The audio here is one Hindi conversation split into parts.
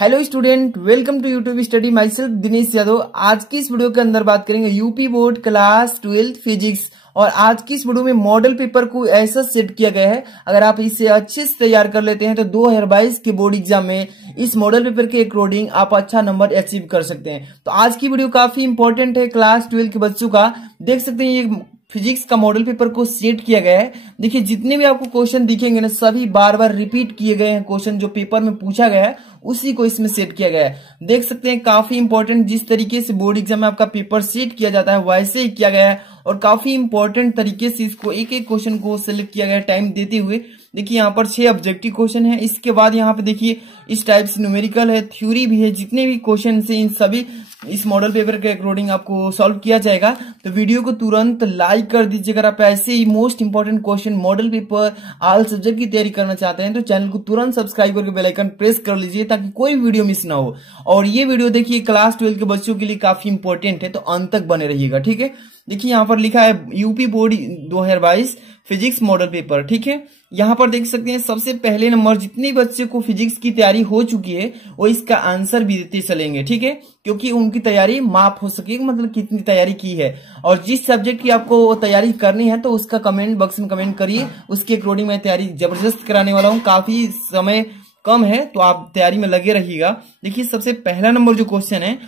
Hello student, welcome to YouTube study. Myself Dinesh Yadav. आज की इस वीडियो के अंदर बात करेंगे यूपी बोर्ड क्लास 12 फिजिक्स। और आज की इस वीडियो में मॉडल पेपर को ऐसा सेट किया गया है, अगर आप इसे अच्छे से तैयार कर लेते हैं तो 2022 के बोर्ड एग्जाम में इस मॉडल पेपर के अकॉर्डिंग आप अच्छा नंबर अचीव कर सकते हैं। तो आज की वीडियो काफी इंपॉर्टेंट है क्लास 12 के बच्चों का। देख सकते हैं ये फिजिक्स का मॉडल पेपर को सेट किया गया है। देखिए जितने भी आपको क्वेश्चन दिखेंगे ना, सभी बार बार रिपीट किए गए हैं। क्वेश्चन जो पेपर में पूछा गया है उसी को इसमें सेट किया गया है। देख सकते हैं काफी इंपॉर्टेंट, जिस तरीके से बोर्ड एग्जाम में आपका पेपर सेट किया जाता है वैसे ही किया गया है। और काफी इंपॉर्टेंट तरीके से इसको एक एक क्वेश्चन को सिलेक्ट किया गया है टाइम देते हुए। देखिए यहाँ पर 6 ऑब्जेक्टिव क्वेश्चन है। इसके बाद यहाँ पे देखिए इस टाइप से न्यूमेरिकल है, थ्योरी भी है। जितने भी क्वेश्चन से इन सभी इस मॉडल पेपर के अकॉर्डिंग आपको सॉल्व किया जाएगा। तो वीडियो को तुरंत लाइक कर दीजिए। अगर आप ऐसे ही most important question model paper all subject की तैयारी करना चाहते हैं तो चैनल को तुरंत सब्सक्राइब करके बेल आइकन प्रेस कर लीजिए ताकि कोई वीडियो मिस ना हो। और ये वीडियो देखिए क्लास 12 के बच्चों के लिए काफी इंपॉर्टेंट है, तो अंत तक बने रहिएगा। ठीक है, देखिए यहाँ पर लिखा है UP board 2022 physics model paper. ठीक है, यहाँ पर देख सकते हैं सबसे पहले नंबर जितने बच्चे को फिजिक्स की तैयारी हो चुकी है वो इसका आंसर भी देते चलेंगे। ठीक है, क्योंकि उनकी तैयारी माप हो सके, मतलब कितनी तैयारी की है। और जिस सब्जेक्ट की आपको तैयारी करनी है तो उसका कमेंट बॉक्स में कमेंट करिए, उसके अकॉर्डिंग मैं तैयारी जबरदस्त कराने वाला हूँ। काफी समय कम है तो आप तैयारी में लगे रहिएगा। देखिए सबसे पहला नंबर जो क्वेश्चन है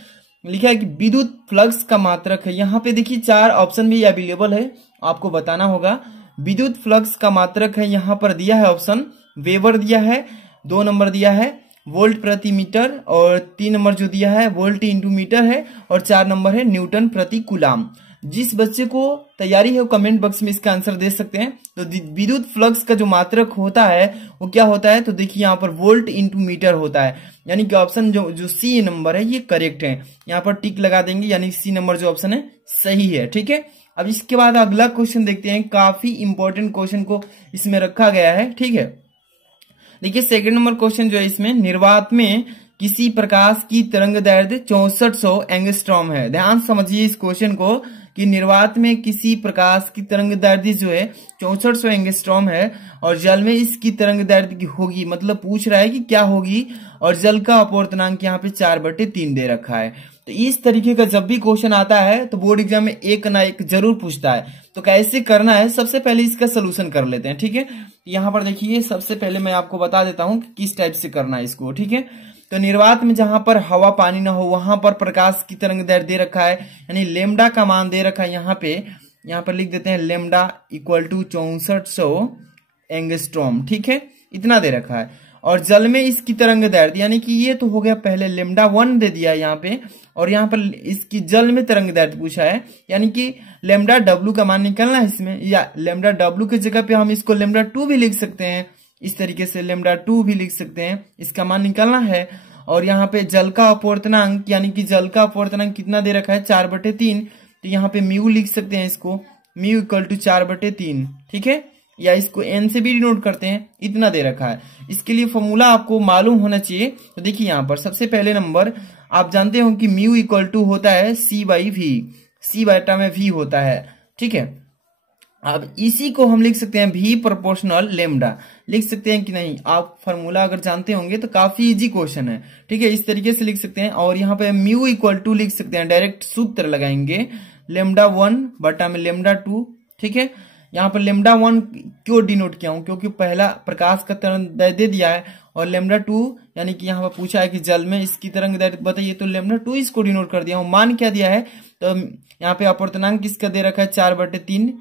लिखा है कि विद्युत फ्लक्स का मात्रक है। यहाँ पे देखिए 4 ऑप्शन भी अवेलेबल है, आपको बताना होगा। विद्युत फ्लक्स का मात्रक है, यहाँ पर दिया है ऑप्शन वेबर दिया है, 2 नंबर दिया है वोल्ट प्रति मीटर, और 3 नंबर जो दिया है वोल्ट इंटू मीटर है, और 4 नंबर है न्यूटन प्रति कूलाम। जिस बच्चे को तैयारी है वो कमेंट बॉक्स में इसका आंसर दे सकते हैं। तो विद्युत फ्लक्स का जो मात्रक होता है वो क्या होता है, तो देखिए यहाँ पर वोल्ट इंटू मीटर होता है। यानी कि ऑप्शन जो सी नंबर है ये करेक्ट है। यहाँ पर टिक लगा देंगे, यानी सी नंबर जो ऑप्शन है सही है। ठीक है, अब इसके बाद अगला क्वेश्चन देखते हैं। काफी इंपॉर्टेंट क्वेश्चन को इसमें रखा गया है। ठीक है, देखिए सेकंड नंबर क्वेश्चन जो है इसमें निर्वात में किसी प्रकाश की तरंग दैर्ध्य 6400 एंगस्ट्रॉम है। ध्यान समझिए इस क्वेश्चन को कि निर्वात में किसी प्रकाश की तरंग दैर्ध्य जो है 6400 एंगस्ट्रॉम है, और जल में इसकी तरंग दैर्ध्य की होगी, मतलब पूछ रहा है कि क्या होगी। और जल का अपवर्तनांक यहाँ पे 4/3 दे रखा है। तो इस तरीके का जब भी क्वेश्चन आता है तो बोर्ड एग्जाम में एक ना एक जरूर पूछता है। तो कैसे करना है, सबसे पहले इसका सोल्यूशन कर लेते हैं। ठीक है, यहाँ पर देखिए सबसे पहले मैं आपको बता देता हूँ कि किस टाइप से करना है इसको। ठीक है, तो निर्वात में जहां पर हवा पानी ना हो वहां पर प्रकाश की तरंग दैर्ध्य दे रखा है, यानी लेमडा का मान दे रखा है। यहाँ पर लिख देते हैं लेमडा इक्वल टू 6400 एंगस्ट्रॉम। ठीक है, इतना दे रखा है। और जल में इसकी तरंग दैर्ध्य, यानी कि ये तो हो गया पहले लेमडा 1 दे दिया यहाँ पे, और यहाँ पर इसकी जल में तरंग दैर्ध्य पूछा है, यानी कि लेमडा डब्ल्यू का मान निकलना है इसमें। या लेमडा डब्ल्यू की जगह पे हम इसको लेमडा 2 भी लिख सकते हैं, इस तरीके से लेमडा 2 भी लिख सकते हैं, इसका मान निकालना है। और यहाँ पे जल का अपवर्तनांक, यानी कि जल का अपवर्तनांक कितना दे रखा है 4/3, तो यहाँ पे म्यू लिख सकते हैं, इसको म्यू इक्वल टू 4/3। ठीक है, या इसको एन से भी डिनोट करते हैं, इतना दे रखा है। इसके लिए फॉर्मूला आपको मालूम होना चाहिए। तो देखिए यहाँ पर सबसे पहले नंबर आप जानते हो कि म्यू इक्वल टू होता है C/V, C/V होता है। ठीक है, अब इसी को हम लिख सकते हैं V प्रोपोर्शनल लेमडा, लिख सकते हैं कि नहीं। आप फार्मूला अगर जानते होंगे तो काफी इजी क्वेश्चन है। ठीक है, इस तरीके से लिख सकते हैं। और यहाँ पे म्यू इक्वल टू लिख सकते हैं, डायरेक्ट सूत्र लगाएंगे लेमडा 1 बटा में लेमडा 2। ठीक है, यहाँ पर लेमडा 1 क्यों डिनोट किया हूं, क्योंकि पहला प्रकाश का तरंग दैर्ध्य दे दिया है, और लेमडा 2 यानी कि यहाँ पर पूछा है कि जल में इसकी तरंग दैर्ध्य बताइए, तो लेमडा 2 इसको डिनोट कर दिया हूं। मान क्या दिया है, तो यहाँ पे अपवर्तनांक किसका दे रखा है 4/3,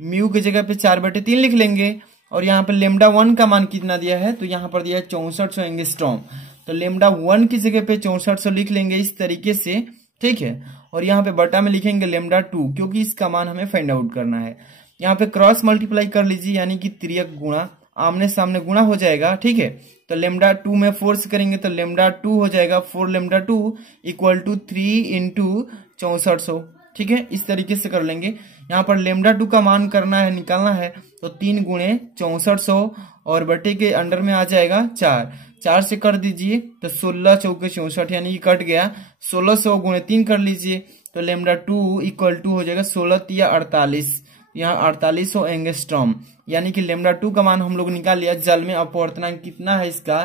म्यू की जगह पे 4/3 लिख लेंगे। और यहाँ पे लेमडा 1 का मान कितना दिया है, तो यहाँ पर दिया है 6400 एंगस्ट्रॉम, तो लेमडा 1 की जगह पे 6400 लिख लेंगे इस तरीके से। ठीक है, और यहाँ पे बटा में लिखेंगे लेमडा 2, क्योंकि इसका मान हमें फाइंड आउट करना है। यहाँ पे क्रॉस मल्टीप्लाई कर लीजिए, यानी कि तिर्यक गुणा, आमने सामने गुणा हो जाएगा। ठीक है, तो लेमडा 2 में 4 से करेंगे तो लेमडा 2 हो जाएगा, 4 लेमडा 2 इक्वल टू 3 इंटू 6400। ठीक है, इस तरीके से कर लेंगे। यहाँ पर लेमडा 2 का मान करना है, निकालना है, तो 3 गुणे 6400 और बटे के अंडर में आ जाएगा 4 से कर दीजिए तो 16 चौके 64, यानी कि कट गया। 1600 गुणे 3 कर लीजिए तो लेमडा 2 इक्वल टू हो जाएगा 16 या 48, यहाँ 4800 एंगस्ट्रॉम, यानी कि लेमडा 2 का मान हम लोग निकाल लिया। जल में अपवर्तनांक कितना है इसका,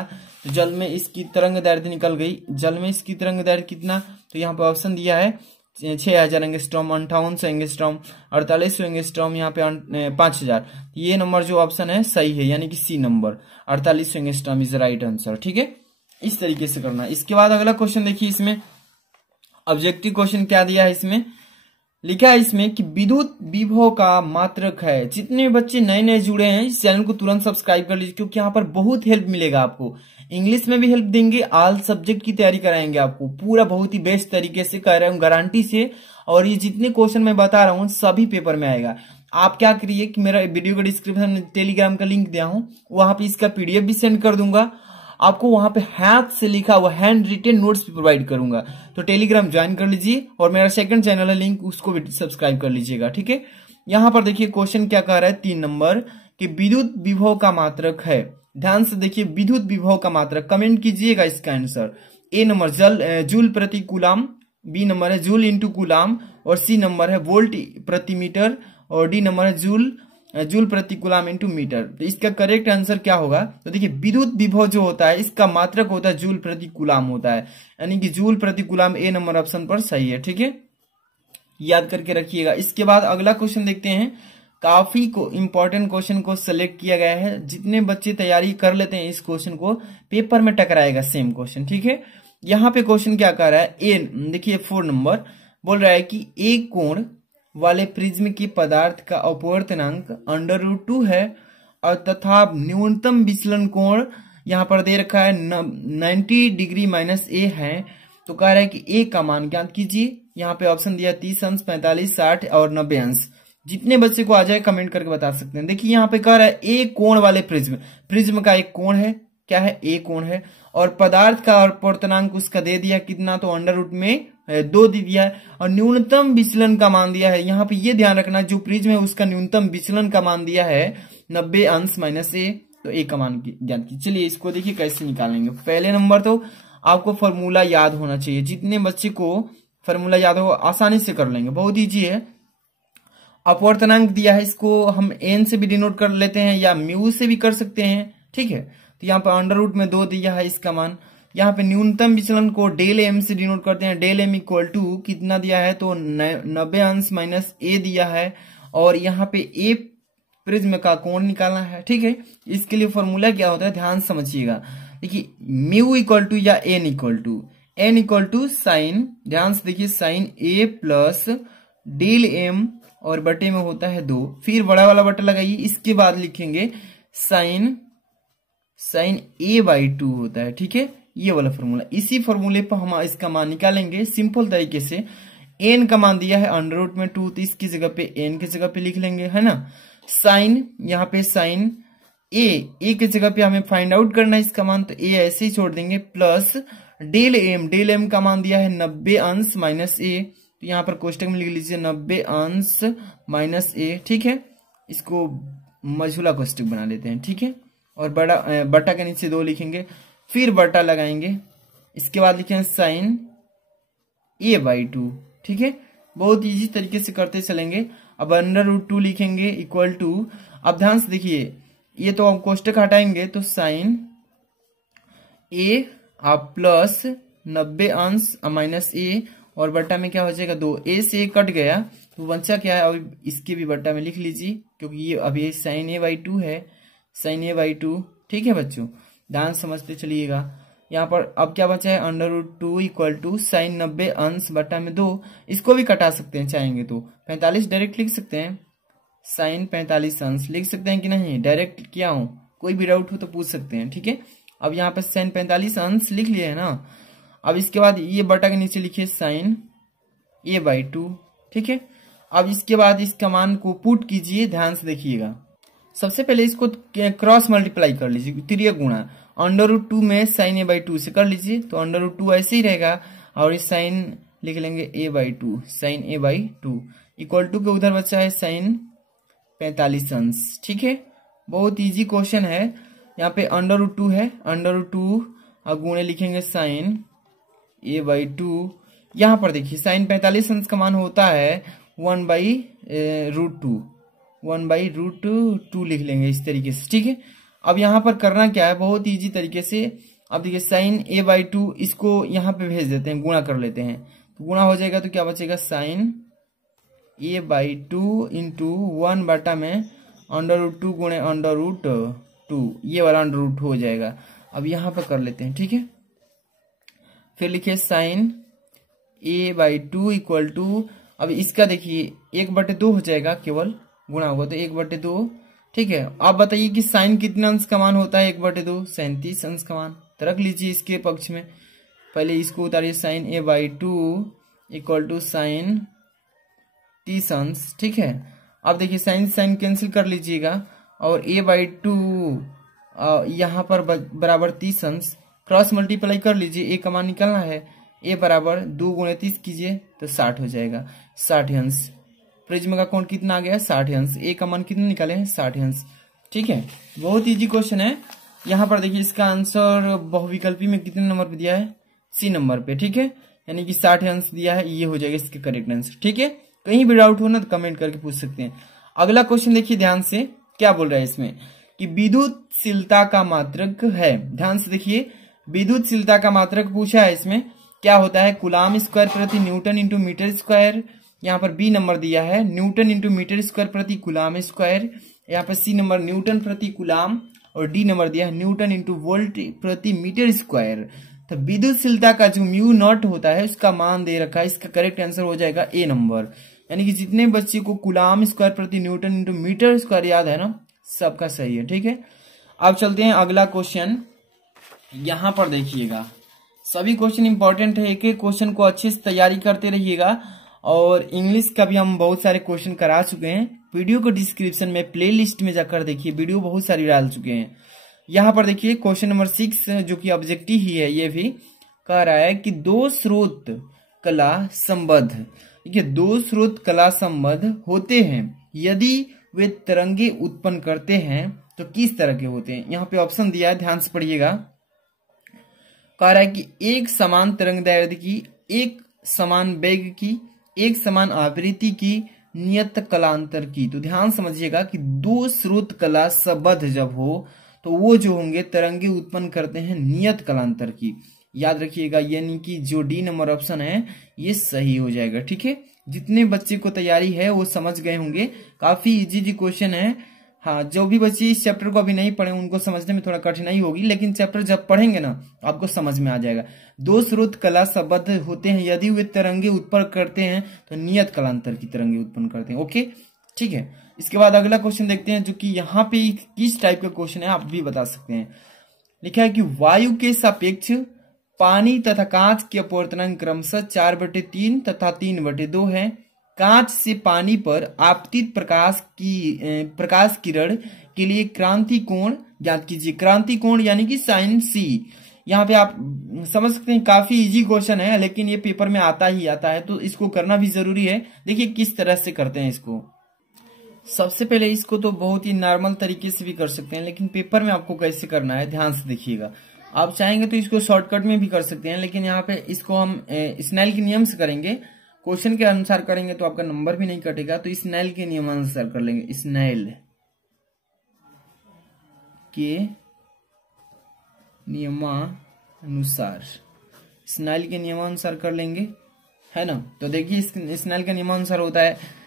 तो जल में इसकी तरंग दैर्ध्य निकल गई। जल में इसकी तरंग दैर्ध्य कितना, तो यहाँ पे ऑप्शन दिया है 6000 एंगस्ट्रॉम, 5800 एंगस्ट्रॉम, 4800 एंगस्ट्रॉम, यहाँ पे 5000। ये नंबर जो ऑप्शन है सही है, यानी कि C number 4800 angstrom is right answer. ठीक है, इस तरीके से करना। इसके बाद अगला क्वेश्चन देखिए, इसमें ऑब्जेक्टिव क्वेश्चन क्या दिया है, इसमें लिखा है इसमें कि विद्युत विभव का मात्रक है। जितने बच्चे नए नए जुड़े हैं इस चैनल को तुरंत सब्सक्राइब कर लीजिए, क्योंकि यहाँ पर बहुत हेल्प मिलेगा आपको। इंग्लिश में भी हेल्प देंगे, ऑल सब्जेक्ट की तैयारी कराएंगे आपको पूरा, बहुत ही बेस्ट तरीके से कर रहे हूँ गारंटी से। और ये जितने क्वेश्चन मैं बता रहा हूँ सभी पेपर में आएगा। आप क्या करिए कि मेरा वीडियो का डिस्क्रिप्शन में टेलीग्राम का लिंक दिया हूँ, वहां पे इसका पीडीएफ भी सेंड कर दूंगा आपको। वहां पे हाथ से लिखा हुआ हैंड रिटेन नोट्स भी प्रोवाइड करूंगा, तो टेलीग्राम ज्वाइन कर लीजिए। और मेरा सेकंड चैनल है लिंक, उसको भी सब्सक्राइब कर लीजिएगा। ठीक है, यहाँ पर देखिए क्वेश्चन क्या कह रहा है 3 नंबर कि विद्युत विभव का मात्रक है। ध्यान से देखिए, विद्युत विभव का मात्रक कमेंट कीजिएगा इसका आंसर। ए नंबर जूल प्रति कूलाम, बी नंबर है जूल इंटू कूलाम, और सी नंबर है वोल्ट प्रति मीटर, और डी नंबर है जूल प्रति कूलाम इंटू मीटर। तो इसका करेक्ट आंसर क्या होगा, तो देखिए विद्युत विभव जो होता है इसका मात्रक होता है जूल प्रति कूलाम होता है, यानी कि जूल प्रति कूलाम ए नंबर ऑप्शन पर सही है। ठीक है, याद करके रखिएगा। इसके बाद अगला क्वेश्चन देखते हैं। काफी को इंपॉर्टेंट क्वेश्चन को सिलेक्ट किया गया है, जितने बच्चे तैयारी कर लेते हैं इस क्वेश्चन को पेपर में टकराएगा सेम क्वेश्चन। ठीक है, यहाँ पे क्वेश्चन क्या कर रहा है, ए देखिए 4 नंबर बोल रहा है कि एक कोण वाले प्रिज्म की पदार्थ का अपवर्तनांक √2 है, और तथा न्यूनतम विचलन कोण यहाँ पर दे रखा है 90 डिग्री -a है। तो कह रहा है कि ए का मान ज्ञात कीजिए। यहाँ पे ऑप्शन दिया 30 अंश, 45, 60 और 90 अंश। जितने बच्चे को आ जाए कमेंट करके बता सकते हैं। देखिए यहाँ पे कह रहा है ए कोण वाले प्रिज्म का एक कोण है, क्या है, ए कोण है, और पदार्थ का अपवर्तनांक उसका दे दिया कितना, तो √2 में 2 दे दिया है, और न्यूनतम विचलन का मान दिया है। यहाँ पे ये ध्यान रखना जो प्रिज्म है उसका न्यूनतम विचलन का मान दिया है 90 अंश -a, तो ए का मान ज्ञात की। चलिए इसको देखिए कैसे निकालेंगे। पहले नंबर तो आपको फॉर्मूला याद होना चाहिए, जितने बच्चे को फॉर्मूला याद हो आसानी से कर लेंगे, बहुत ईजी है। अपवर्तनांक दिया है, इसको हम एन से भी डिनोट कर लेते हैं या म्यू से भी कर सकते हैं। ठीक है, तो यहाँ पर √2 में 2 दिया है इसका मान। यहाँ पे न्यूनतम विचलन को डेल एम से डिनोट करते हैं, डेल एम इक्वल टू कितना दिया है, तो 90 अंश -a दिया है, और यहाँ पे ए प्रिज्म का कोण निकालना है। ठीक है, इसके लिए फॉर्मूला क्या होता है ध्यान समझिएगा। देखिए म्यू इक्वल टू या एन इक्वल टू साइन, ध्यान से देखिए साइन ए प्लस डेल एम, और बटे में होता है 2, फिर बड़ा वाला बटा लगाइए। इसके बाद लिखेंगे साइन a/2 होता है। ठीक है, ये वाला फॉर्मूला, इसी फॉर्मूले पर हम इसका मान निकालेंगे सिंपल तरीके से। n का मान दिया है √2 में 2, तो इसकी जगह पे n की जगह पे लिख लेंगे, है ना। साइन, यहाँ पे साइन a की जगह पे हमें फाइंड आउट करना है इसका मान, तो a ऐसे ही छोड़ देंगे, प्लस डेल एम का मान दिया है 90 अंश -a, तो यहाँ पर कोष्टक में लिख लीजिए 90 अंश -a। ठीक है, इसको मझूला कोष्टक बना लेते हैं। ठीक है, और बटा के नीचे 2 लिखेंगे, फिर बटा लगाएंगे, इसके बाद लिखेंगे साइन a/2। ठीक है, बहुत इजी तरीके से करते चलेंगे। अब √2 लिखेंगे इक्वल टू, अब ध्यान से देखिए ये तो हम कोष्टक हटाएंगे, तो साइन a आप प्लस 90 अंश -a, और बट्टा में क्या हो जाएगा 2, a से a कट गया तो बच्चा क्या है, अब इसके भी बट्टा में लिख लीजिए, क्योंकि ये अभी साइन a/2 है, साइन a/2। ठीक है बच्चों, ध्यान समझते चलिएगा। यहाँ पर अब क्या बचा है, √2 इक्वल टू साइन 90 अंश बट्टा में 2, इसको भी कटा सकते हैं चाहेंगे तो 45 डायरेक्ट लिख सकते हैं, साइन 45 अंश लिख सकते हैं कि नहीं, डायरेक्ट किया हूं, कोई भी डाउट हो तो पूछ सकते हैं। ठीक है, अब यहाँ पर साइन 45 अंश लिख लिए है ना। अब इसके बाद ये बटा के नीचे लिखिए साइन a/2। ठीक है, अब इसके बाद इसका मान को पुट कीजिए, ध्यान से देखिएगा। सबसे पहले इसको क्रॉस मल्टीप्लाई कर लीजिए, तिर्यक गुणा, √2 में साइन a/2 से कर लीजिए, तो √2 ऐसे ही रहेगा, और इस साइन लिख लेंगे a/2, sign a/2 equal to के उधर बचा है साइन 45 अंश। ठीक है, बहुत इजी क्वेश्चन है। यहाँ पे √2 है, √2 गुणे लिखेंगे साइन a/2। यहाँ पर देखिए साइन 45 अंश का मान होता है 1/√2, 1/√2 लिख लेंगे इस तरीके से। ठीक है, अब यहाँ पर करना क्या है, बहुत इजी तरीके से अब देखिए साइन a/2 इसको यहाँ पे भेज देते हैं, गुणा कर लेते हैं, तो गुणा हो जाएगा तो क्या बचेगा साइन a/2 इंटू 1 में √2 गुणे √2, ये वाला √2 हो जाएगा। अब यहाँ पे कर लेते हैं, ठीक है। फिर लिखिए साइन a/2 इक्वल टू, अब इसका देखिए 1/2 हो जाएगा, केवल गुणा होगा तो 1/2, ठीक है। आप बताइए कि साइन कितने अंश का मान होता है 1/2? 37 अंश का मान, तो रख लीजिए इसके पक्ष में। पहले इसको उतारिए, sine a/2 equal to sine 30 अंश, ठीक है। अब देखिए साइन साइन कैंसिल कर लीजिएगा और a/2 यहाँ पर बराबर 30 अंश, क्रॉस मल्टीप्लाई कर लीजिए, a का मान निकालना है, a बराबर 2 गुणे 30 कीजिए तो 60 हो जाएगा, 60 अंश। प्रिज्म का कोण कितना आ गया? 60 अंश। a का मान कितना निकाले हैं? 60 अंश, ठीक है। बहुत इजी क्वेश्चन है। यहाँ पर देखिए इसका आंसर बहुविकल्पी में कितने नंबर पे दिया है? C नंबर पे, ठीक है, यानी कि 60 अंश दिया है, ये हो जाएगा इसके करेक्ट आंसर, ठीक है। कहीं भी डाउट हो ना तो कमेंट करके पूछ सकते हैं। अगला क्वेश्चन देखिए ध्यान से, क्या बोल रहा है इसमें कि विद्युतशीलता का मात्रक है। ध्यान से देखिए, विद्युतशीलता का मात्रक पूछा है, इसमें क्या होता है? कूलाम स्क्वायर प्रति न्यूटन इंटू मीटर स्क्वायर। यहाँ पर बी नंबर दिया है न्यूटन इंटू मीटर स्क्वायर प्रति कूलाम स्क्वायर। यहाँ पर सी नंबर न्यूटन प्रति कूलाम, और डी नंबर दिया है न्यूटन इंटू वोल्ट प्रति मीटर स्क्वायर। तो विद्युतशीलता का जो म्यू नॉट होता है उसका मान दे रखा है, इसका करेक्ट आंसर हो जाएगा ए नंबर। यानी कि जितने बच्चे को कूलाम स्क्वायर प्रति न्यूटन इंटू मीटर स्क्वायर याद है ना, सबका सही है, ठीक है। अब चलते हैं अगला क्वेश्चन। यहां पर देखिएगा सभी क्वेश्चन इंपॉर्टेंट है, एक एक क्वेश्चन को अच्छे से तैयारी करते रहिएगा। और इंग्लिश का भी हम बहुत सारे क्वेश्चन करा चुके हैं, वीडियो को डिस्क्रिप्शन में प्लेलिस्ट में जाकर देखिए, वीडियो बहुत सारी डाल चुके हैं। यहाँ पर देखिए क्वेश्चन नंबर 6 जो कि ऑब्जेक्टिव ही है, ये भी कह रहा है कि दो स्रोत कला संबद्ध, देखिए दो स्रोत कला संबद्ध होते हैं यदि वे तरंगे उत्पन्न करते हैं तो किस तरह के होते हैं। यहाँ पे ऑप्शन दिया है, ध्यान से पढ़िएगा। कह रहा है कि एक समान तरंगदैर्घ्य की, एक समान वेग की, एक समान आवृत्ति की, नियत कलांतर की। तो ध्यान समझिएगा कि दो स्रोत कला संबद्ध जब हो तो वो जो होंगे तरंगे उत्पन्न करते हैं नियत कलांतर की। याद रखिएगा, यानी कि जो डी नंबर ऑप्शन है ये सही हो जाएगा, ठीक है। जितने बच्चे को तैयारी है वो समझ गए होंगे, काफी इजी क्वेश्चन है। हाँ, जो भी बच्चे इस चैप्टर को अभी नहीं पढ़े उनको समझने में थोड़ा कठिनाई होगी, लेकिन चैप्टर जब पढ़ेंगे ना आपको समझ में आ जाएगा। दो स्रोत कला संबद्ध होते हैं यदि वे तरंगे उत्पन्न करते हैं तो नियत कलांतर की तरंगे उत्पन्न करते हैं, ओके, ठीक है। इसके बाद अगला क्वेश्चन देखते हैं, जो कि यहाँ पे किस टाइप का क्वेश्चन है आप भी बता सकते हैं। लिखा है कि वायु के सापेक्ष पानी तथा कांच के अपवर्तनांक क्रमशः 4/3 तथा 3/2 है। कांच से पानी पर आपतित प्रकाश किरण के लिए क्रांति कोण ज्ञात कीजिए। क्रांति कोण यानी कि साइन सी। यहाँ पे आप समझ सकते हैं, काफी इजी क्वेश्चन है, लेकिन ये पेपर में आता ही आता है, तो इसको करना भी जरूरी है। देखिए किस तरह से करते हैं इसको। सबसे पहले इसको तो बहुत ही नॉर्मल तरीके से भी कर सकते हैं, लेकिन पेपर में आपको कैसे करना है ध्यान से देखिएगा। आप चाहेंगे तो इसको शॉर्टकट में भी कर सकते हैं, लेकिन यहाँ पे इसको हम स्नेल के नियम से करेंगे, क्वेश्चन के अनुसार करेंगे तो आपका नंबर भी नहीं कटेगा। तो स्नेल के नियमानुसार कर लेंगे, स्नेल के नियमानुसार, स्नेल के नियमानुसार कर लेंगे, है ना। तो देखिए स्नेल के नियमानुसार होता है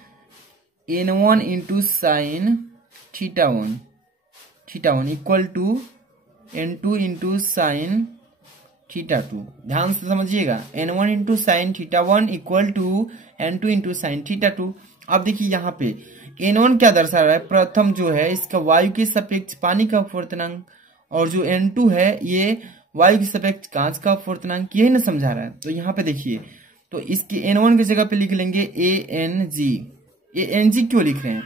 n1 इंटू साइन थीटा1 equal to n2 into sine थीटा2। ध्यान से समझिएगा, n1 इंटू साइन थीटा1 equal to n2 into sine थीटा2। अब देखिए यहाँ पे n1 क्या दर्शा रहा है, प्रथम जो है इसका वायु के सापेक्ष पानी का अपवर्तनांक, और जो n2 है ये वायु के सापेक्ष कांच का अपवर्तनांक, यही ना समझा रहा है। तो यहाँ पे देखिए, तो इसके n1 की जगह पे लिख लेंगे ANG क्यों लिख रहे हैं?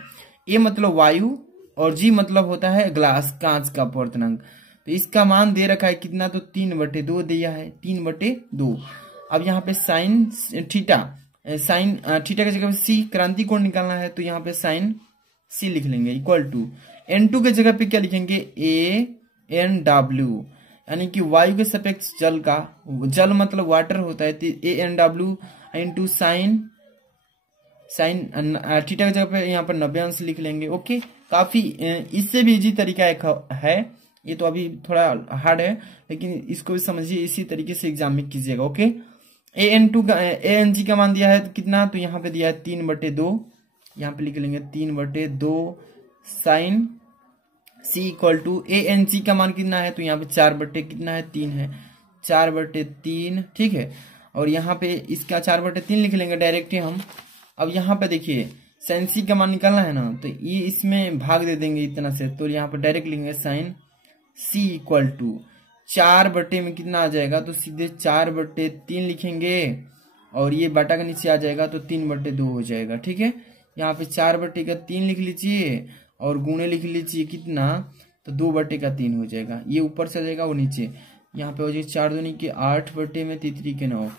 A मतलब वायु और G मतलब होता है ग्लास, कांच का अपवर्तनांक। तो इसका मान दे रखा है कितना, तो 3/2 दिया है, 3/2। अब यहाँ पे साइन थीटा की जगह पे C क्रांति कोण निकालना है, तो यहाँ पे साइन C लिख लेंगे इक्वल टू n2 के जगह पे क्या लिखेंगे ANW, यानी कि वायु के सापेक्ष जल का, जल मतलब वाटर होता है, तो ANW इंटू साइन थीटा की जगह पे यहाँ पर 90 अंश लिख लेंगे, ओके। काफी इससे भी इजी तरीका एक है, ये तो अभी थोड़ा हार्ड है, लेकिन इसको भी समझिए, इसी तरीके से एग्जाम में कीजिएगा। ओके, ANG का मान दिया है तो कितना, तो यहाँ पे दिया है 3/2, यहाँ पे लिख लेंगे 3/2 sine C equal to ANG का मान कितना है, तो यहाँ पे 4/कितना है, 3 है, 4/3, ठीक है। और यहाँ पे इसका 4/3 लिख लेंगे डायरेक्ट ही हम। अब यहाँ पे देखिए साइन C का मान निकालना है ना, तो ये इसमें भाग दे देंगे इतना से, तो यहाँ पे डायरेक्ट लिखेंगे साइन C इक्वल टू 4 में कितना आ जाएगा, तो सीधे 4/3 लिखेंगे, और ये बटा का नीचे आ जाएगा तो 3/2 हो जाएगा, ठीक है। यहाँ पे 4/3 लिख लीजिए और गुणे लिख लीजिए कितना, तो 2/3 हो जाएगा, ये ऊपर से जाएगा वो नीचे, यहाँ पे हो जाएगा 4 दूनी के 8 में 3 के 9,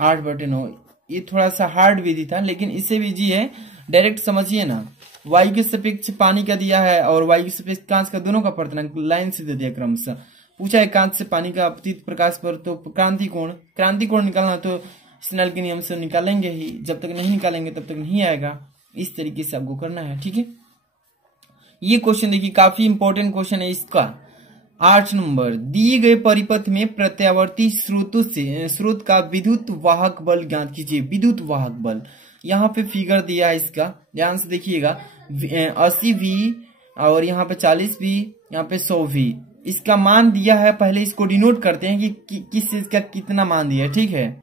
8/9। ये थोड़ा सा हार्ड विधि था, लेकिन इससे भी इजी है, डायरेक्ट समझिए ना। वायु के सापेक्ष पानी का दिया है और वायु के सापेक्ष कांच का, दोनों का अपवर्तनांक लाइन से दे दिया क्रमशः। पूछा है कांच से पानी का अपतित प्रकाश पर, तो क्रांति कोण निकालना, तो स्नेल के नियम से निकालेंगे ही, जब तक नहीं निकालेंगे तब तक नहीं आएगा। इस तरीके से आपको करना है, ठीक है। ये क्वेश्चन देखिए, काफी इंपॉर्टेंट क्वेश्चन है इसका। 8 नंबर, दिए गए परिपथ में प्रत्यावर्ती स्रोत का विद्युत वाहक बल ज्ञात कीजिए। विद्युत वाहक बल, यहाँ पे फिगर दिया है इसका, ध्यान से देखिएगा। 80V और यहाँ पे 40V, यहाँ पे 100V, इसका मान दिया है। पहले इसको डिनोट करते हैं कि किस चीज का कितना मान दिया है, ठीक है।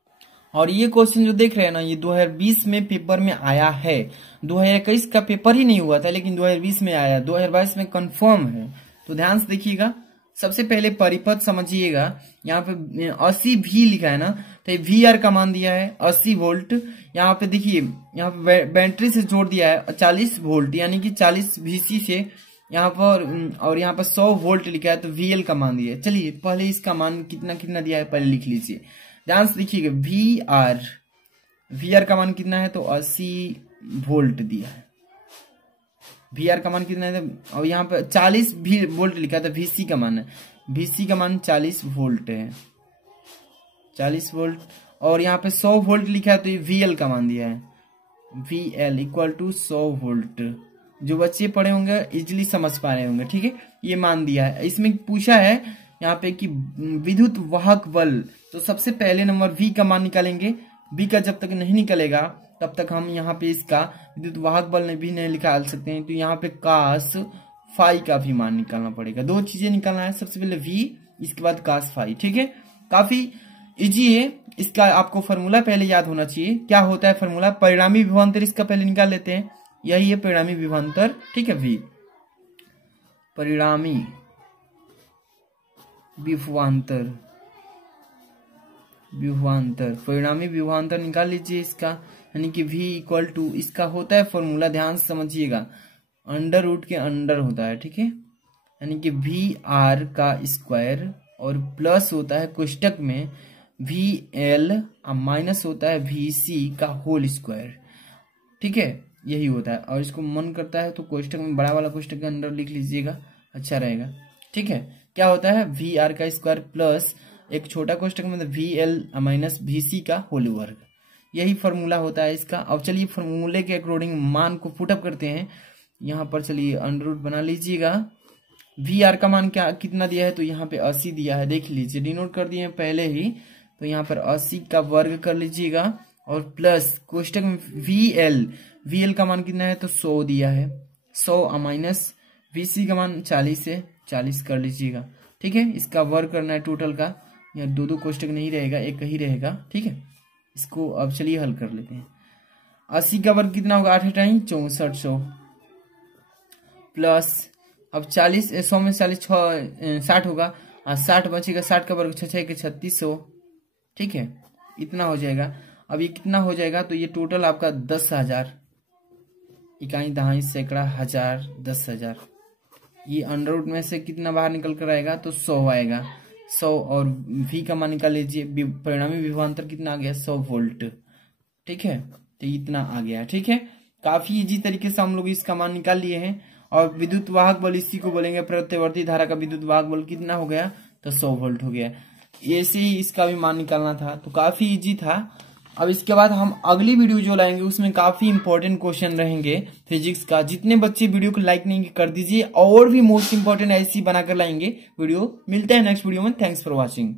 और ये क्वेश्चन जो देख रहे हैं ना, ये 2020 में पेपर में आया है। 2021 का पेपर ही नहीं हुआ था, लेकिन 2020 में आया, 2022 में कंफर्म है। तो ध्यान से देखिएगा, सबसे पहले परिपथ समझिएगा। यहाँ पे 80V लिखा है ना, तो VR का मान दिया है 80 वोल्ट। यहाँ पे देखिए, यहाँ पे बैटरी से जोड़ दिया है 40 वोल्ट, यानी कि 40 VC से यहाँ पर, और यहाँ पर 100 वोल्ट लिखा है, तो VL का मान दिया है। चलिए पहले इसका मान कितना कितना दिया है पहले लिख लीजिए, ध्यान से देखिएगा। VR का मान कितना है, तो 80 वोल्ट दिया है। VR का मान कितना है, और यहाँ पर 40 वोल्ट लिखा है, तो VC का मान है, VC का मान 40 वोल्ट है, 40 वोल्ट। और यहाँ पे 100 वोल्ट लिखा है, तो ये VL का मान दिया है, VL इक्वल टू 100 वोल्ट। जो बच्चे पढ़े होंगे इजिली समझ पा रहे होंगे, ठीक है। ये मान दिया है। इसमें पूछा है यहाँ पे कि विद्युत वाहक बल, तो सबसे पहले नंबर V का मान निकालेंगे। V का जब तक नहीं निकलेगा तब तक हम यहाँ पे इसका विद्युत वाहक बल भी नहीं निकाल सकते हैं। तो यहाँ पे cos फाई का भी मान निकालना पड़ेगा। दो चीजें निकालना है, सबसे पहले V, इसके बाद cos फाई, ठीक है। काफी इजी है। इसका आपको फॉर्मूला पहले याद होना चाहिए। क्या होता है फॉर्मूला, परिणामी विभवांतर, इसका पहले निकाल लेते हैं। यही है परिणामी विभवांतर, ठीक है। V परिणामी विभवांतर, परिणामी विभवांतर निकाल लीजिए इसका, यानी कि V इक्वल टू, इसका होता है फॉर्मूला, ध्यान से समझिएगा, अंडर रूट के अंडर होता है, ठीक है। यानी कि VR का स्क्वायर और प्लस होता है कोष्टक में VL और माइनस होता है VC का होल स्क्वायर, ठीक है। यही होता है। और इसको मन करता है तो कोष्टक में, बड़ा वाला कोष्टक के अंदर लिख लीजिएगा, अच्छा रहेगा, ठीक है। क्या होता है, VR का स्क्वायर प्लस एक छोटा कोष्टक में VL माइनस VC का होल वर्ग। यही फॉर्मूला होता है इसका। अब चलिए फॉर्मूले के अकॉर्डिंग मान को पुटअप करते हैं। यहाँ पर चलिए अंडर रूट बना लीजिएगा। VR का मान क्या कितना दिया है, तो यहाँ पे 80 दिया है, देख लीजिए, डिनोट कर दिए पहले ही। तो यहाँ पर 80 का वर्ग कर लीजिएगा और प्लस कोष्टक में VL का मान कितना है, तो 100 दिया है, 100 माइनस VC का मान 40 है, 40 कर लीजिएगा, ठीक है। इसका वर्ग करना है टोटल का, यहाँ दो कोष्टक नहीं रहेगा, एक ही रहेगा, ठीक है। इसको अब चलिए हल कर लेते हैं। 80 का वर्ग कितना होगा, 8 टाइम 6400 प्लस, अब 40, 100 में 40 60 होगा, 60 बचेगा, 60 का वर्ग 6 के 3600, ठीक है। इतना हो जाएगा। अब ये कितना हो जाएगा, तो ये टोटल आपका 10,000, इकाई दहाई सैकड़ा हजार 10,000। ये अंडर रूट में से कितना बाहर निकल कर आएगा, तो 100 आएगा, 100। और V का मान निकाल लीजिए, परिणामी विभवांतर कितना आ गया, 100 वोल्ट, ठीक है। तो इतना आ गया, ठीक है। काफी इजी तरीके से हम लोग इसका मान निकाल लिए हैं। और विद्युत वाहक बल, इसी को बोलेंगे प्रत्यावर्ती धारा का विद्युत वाहक बल, कितना हो गया, तो 100 वोल्ट हो गया। ऐसे ही इसका भी मान निकालना था, तो काफी इजी था। अब इसके बाद हम अगली वीडियो जो लाएंगे उसमें काफी इंपॉर्टेंट क्वेश्चन रहेंगे फिजिक्स का। जितने बच्चे वीडियो को लाइक नहीं कर दीजिए, और भी मोस्ट इंपॉर्टेंट ऐसी बनाकर लाएंगे वीडियो। मिलते हैं नेक्स्ट वीडियो में। Thanks for watching.